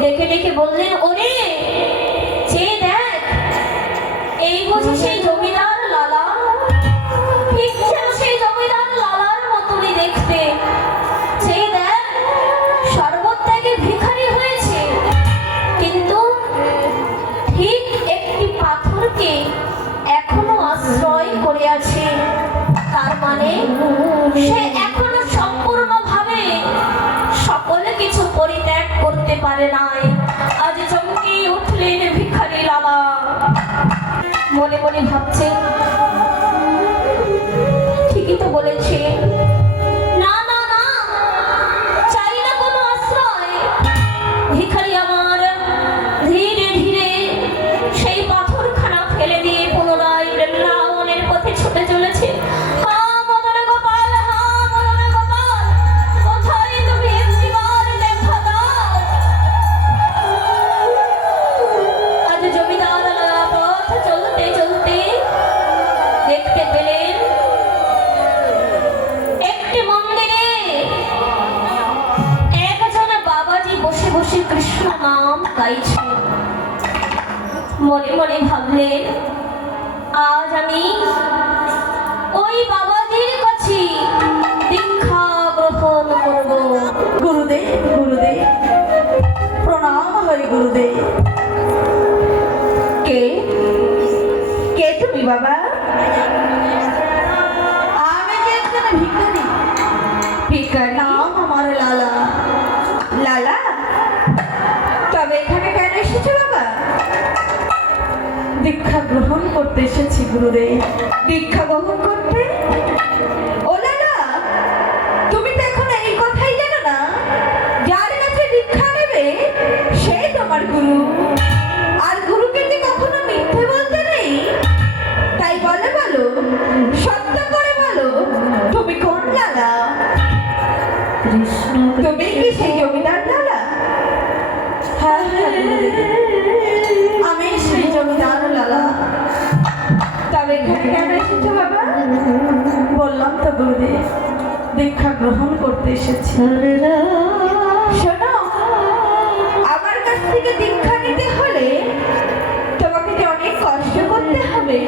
ডেকে ডেকে বললেন, ওরে, যে দেখ, এই সেই জমিদার লালা। সেই জমিদার লালার মতনই দেখ সর্বত্যাগে ভিখারি হয়েছে। কিন্তু ঠিক একটি পাথরকে এখনও আশ্রয় করে আছে। তার মানে মনে ভাবছে। আমি ওই বাবাজির কাছে দীক্ষা গ্রহণ করব। গুরুদেব গুরুদেব, প্রণাম হরি গুরুদেব। কে? কে তুমি বাবা? গ্রহণ করতে এসেছি গুরুদেব। দীক্ষা গ্রহণ করতে? ও করতে এসেছি শোনো, আমার কাছ থেকে দীক্ষা নিতে হলে তোমাকে যে কষ্ট করতে হবে,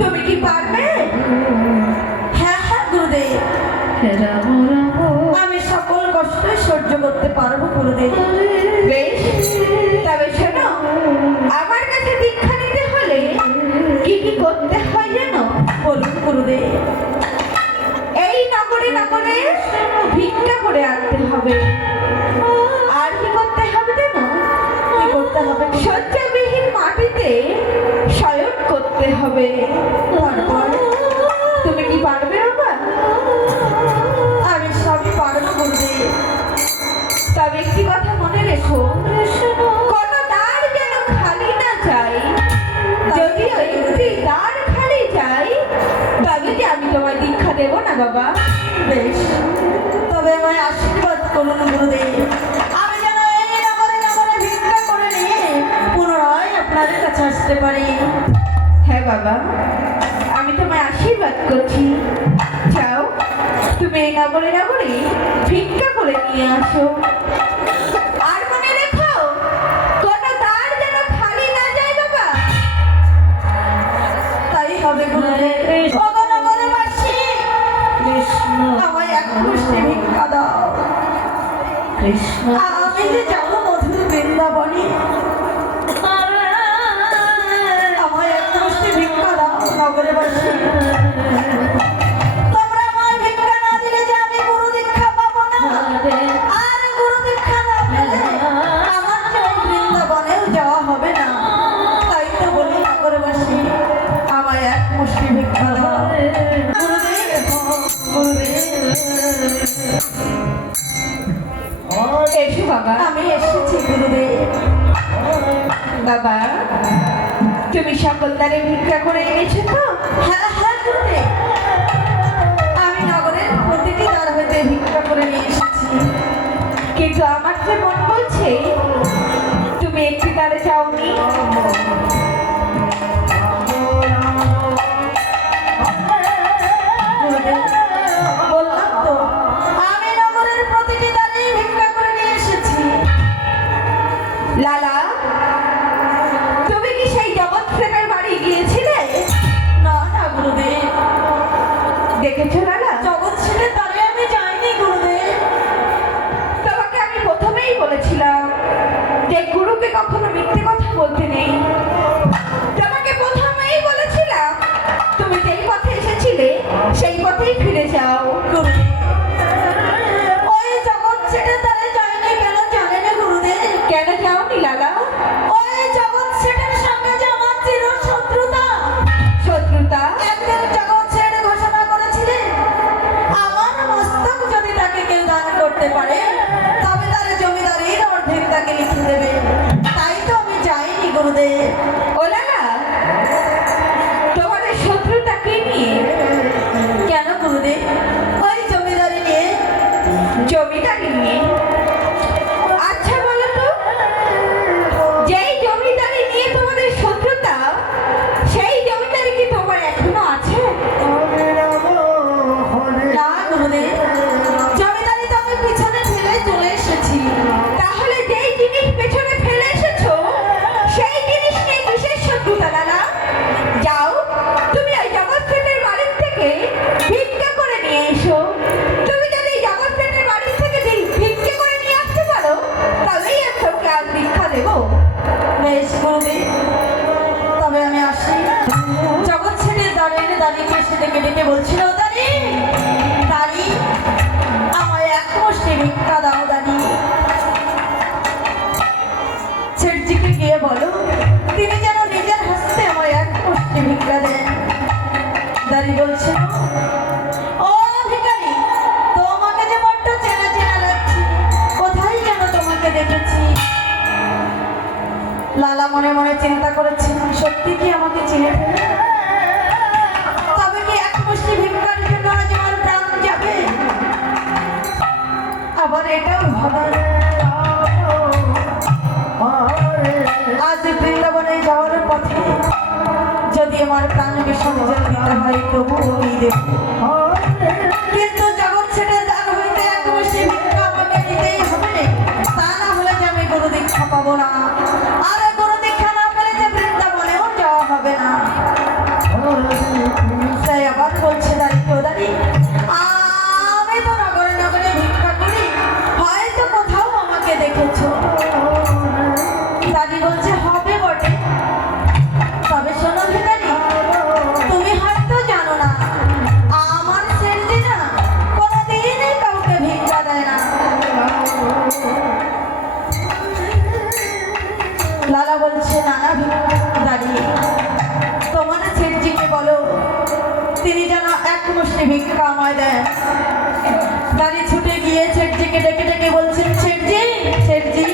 তুমি কি পারবে? হ্যাঁ হ্যাঁ গুরুদেব। আমি সকল কষ্ট সহ্য করতে পারব, গুরুদেব। বেশ, তবে শোনো, আমার কাছে দীক্ষা নিতে হলে কি কি করতে হয় জানো বলুন, গুরুদেব। এই নগরে নগরে ভিক্ষা করে আনতে হবে। আর কি করতে হবে জানো? কি করতে হবে? শয্যাবিহীন মাটিতে শয়ন করতে হবে। তারপর তুমি কি পারবে বাবা আমি সবই পারব গুরুদেব তবে একটি কথা মনে রেখো। কোনো দ্বার যেন খালি না যায়, যদি একটি খালি যায়, তবে আমি তোমায় দীক্ষা দেবো না বাবা? বেশ তবে আমায় আশীর্বাদ করুন গুরুদেব। আমি যেন এই নগরে নগরে ভিক্ষা করে নিয়ে পুনরায় আপনাদের কাছে আসতে পারি। হ্যাঁ বাবা আমি তোমায় আশীর্বাদ করছি। যাও তুমি এই নগরে নগরে ভিক্ষা করে নিয়ে আসো। আর মনে রেখো কোনো দ্বার যেন খালি না যায় বাবা। তাই হবে গুরুদেব। কৃষ্ণ। আমি যে যাব বলছে, ও ভিখারি, তোমাকে যে কোথায় যেন তোমাকে দেখেছি? লালা মনে মনে চিন্তা করেছে সত্যি কি আমাকে চিনে তবে কি এক মুষ্টি ভিক্ষার জন্য আজ আমার প্রাণ যাবে? আবার এটাও ভাবার আমার প্রাণ বিসর্জন দিতে হয় তবু কিন্তু জগৎ ছেড়ে দান হইতে একদম সে ভিক্ষা আমাকে দিতেই হবে। তা না হলে যে আমি কোনোদিন দীক্ষা পাবো না। লালা বলছে, নানা দাঁড়িয়ে। তোমার সেলজিকে বলো, তিনি যেন এক মুষ্টি ভিক্ষা আমায় দেন। দাঁড়িয়ে ছুটে গিয়ে ছেটজিকে ডেকে ডেকে বলছেন ছেটজি ছেটজি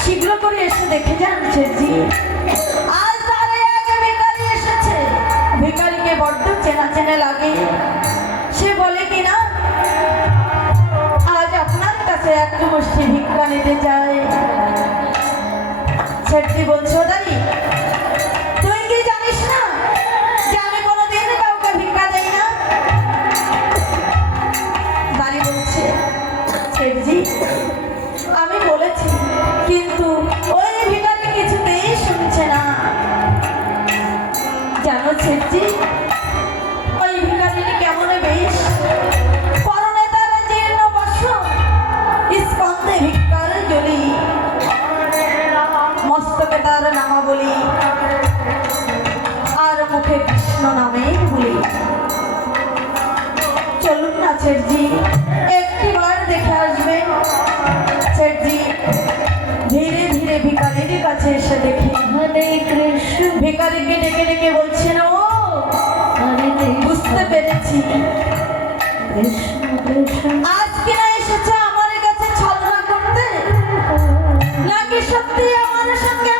শীঘ্র করে এসে, দেখে যান ছেটজি আজ তারে আগে ভিখারি এসেছে। ভিখারিকে বড্ড চেনা চেনা লাগে। সে বলে কিনা আজ আপনার কাছে এক মুষ্টি ভিক্ষা নিতে চায় ছেটজি বলছো দাঁড়ি তুই কি জানিস না যে আমি কোনোদিন কাউকে ভিক্ষা দেই না? দাঁড়ি বলছে ছেটজি আমি বলেছি, কিন্তু ওই ভিকারিকে ডেকে ডেকে বলছেন ও, বুঝতে পেরেছি। আজকে এসেছে আমার কাছে ছলনা করতে? নাকি সত্যি আমার সঙ্গে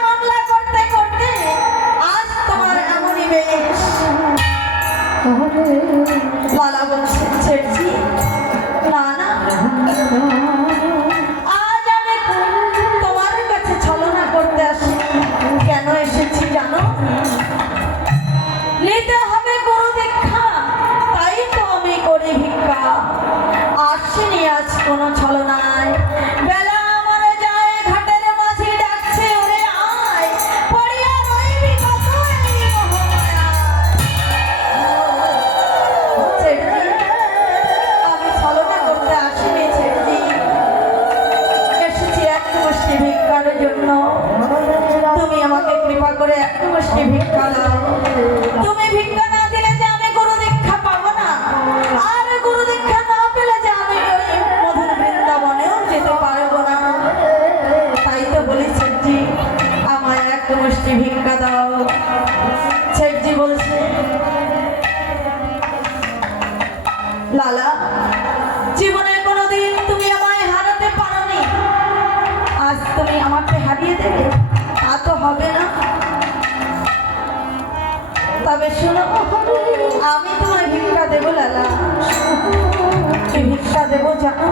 তবে শোনো আমি তোমায় ভিক্ষা দেবো লালা। ভিক্ষা দেবো জানো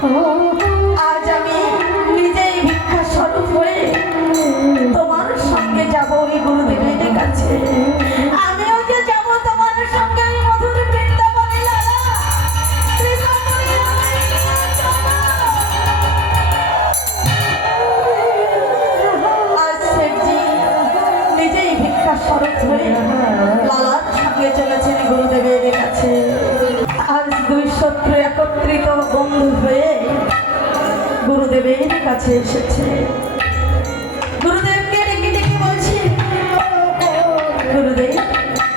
আজ একটা সড়ক ধরে লালা ছাপিয়ে চলেছেন গুরুদেবের কাছে আজ দুই শত্রু একত্রিত বন্ধু হয়ে গুরুদেবের কাছে এসেছে গুরুদেবকে ডেকে ডেকে বলছি গুরুদেব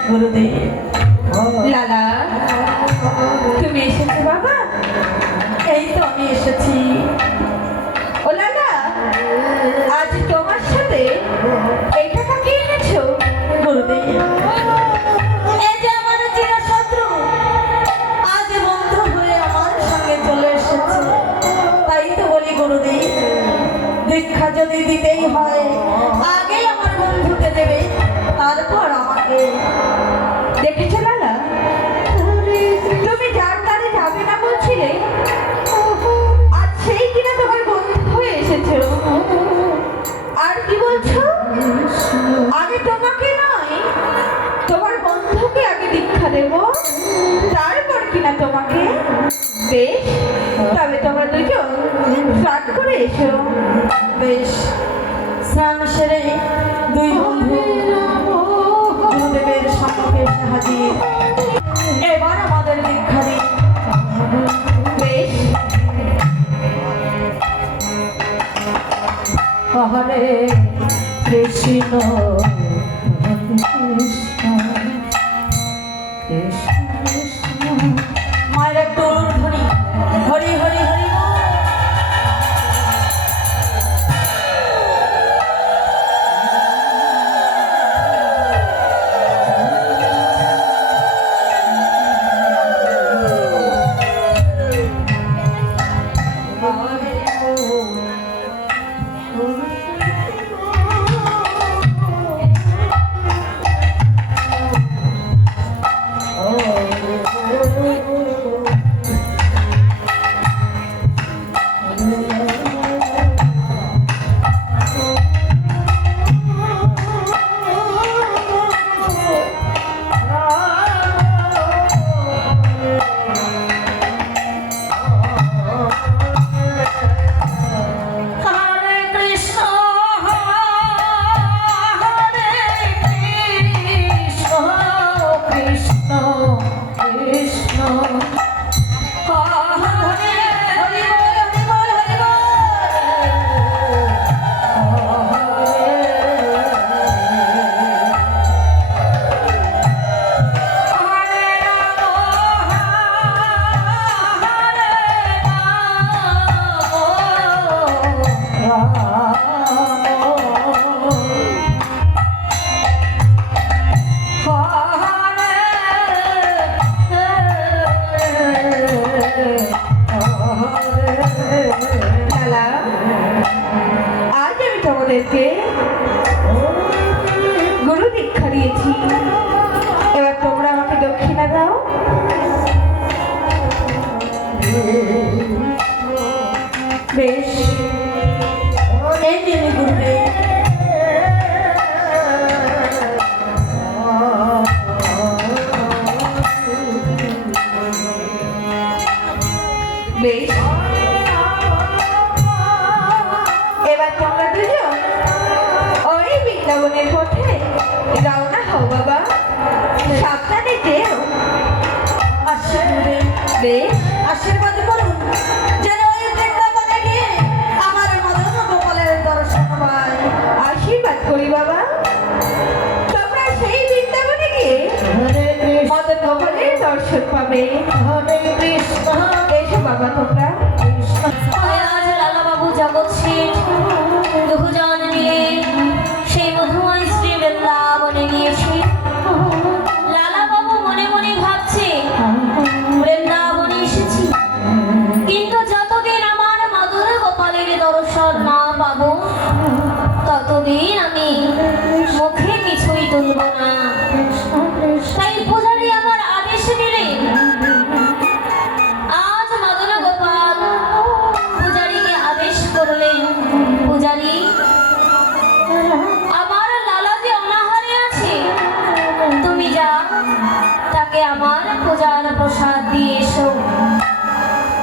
গুরুদেব লালা তুমি এসেছ বাবা এই তো আমি এসেছি ও লালা আজ তোমার সাথে দীক্ষা যদি দিতেই হয়, আগে আমার বন্ধুকে দেবে, তারপর আমাকে। দেখেছ তুমি যার যাবে না বলছিলে আজ সেই তোমার বন্ধু হয়ে আর কি বলছো? আগে তোমাকে নয়, তোমার বন্ধুকে আগে দীক্ষা দেব। তোমাকে বেশ তবে তোমরা দুজন স্নান করে এসো। বেশ, স্নান সেরে দুই বন্ধু গুরুদেবের সম্মুখে হাজির এবার আমাদের দীক্ষা দিন। বেশ। হরে কৃষ্ণ। বেশ। এই নিন গুরুদেব বেশ। এবার তোমরা দুজন ওই বৃন্দাবনের পথে রওনা হও বাবা। সাবধানে যেও। আশীর্বাদে বেশ। আশীর্বাদ করুন। গোপালের দর্শন পাবে হরে কৃষ্ণ এসো বাবা তোমরা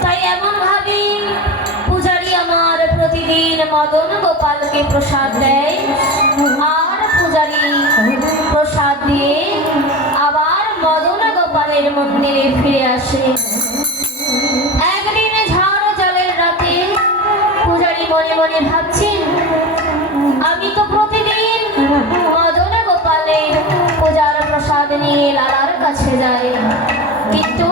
তাই এমন ভাবে পূজারী আমার প্রতিদিন মদন গোপালকে প্রসাদ দেয়। আর পূজারী প্রসাদ দিয়ে আবার মদন গোপালের মন্দিরে ফিরে আসে। মনে ভাবছেন আমি তো প্রতিদিন মদনা গোপালে পূজার প্রসাদ নিয়ে লালার কাছে যাই। কিন্তু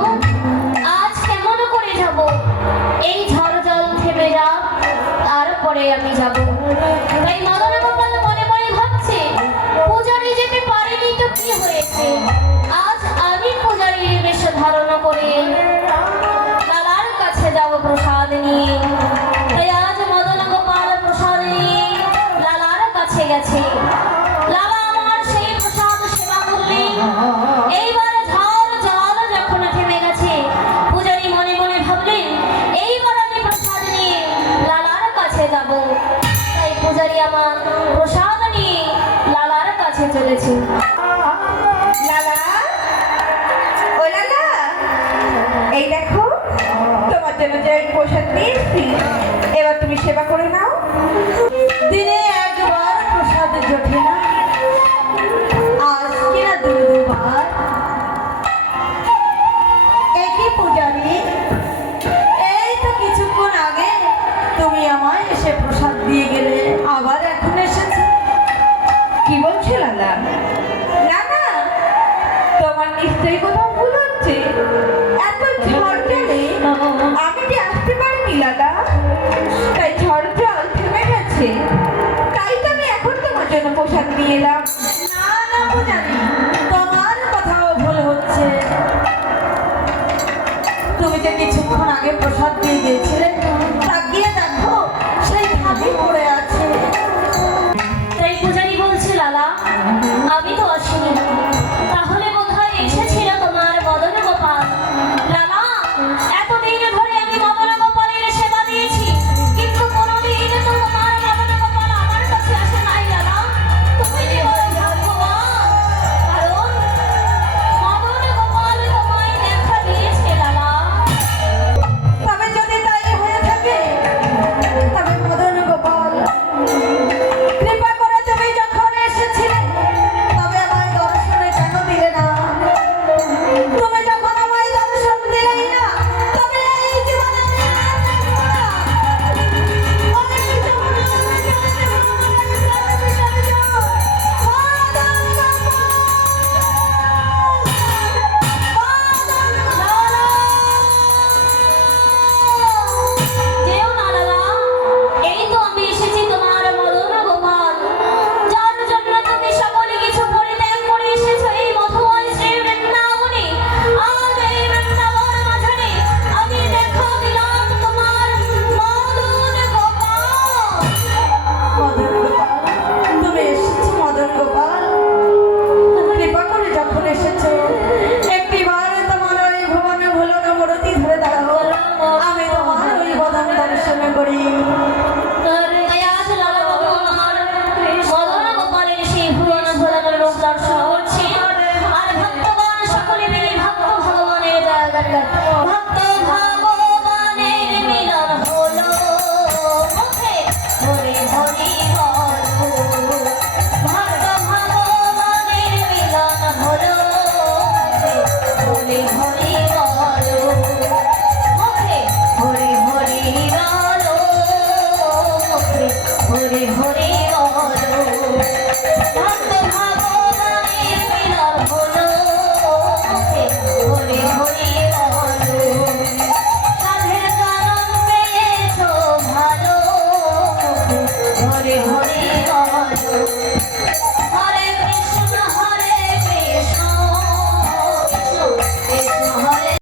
চলেছি লালা? ও লালা? এই দেখো, তোমার জন্য যে প্রসাদ নিয়েছি এবার তুমি সেবা করে নাও। দিনে sim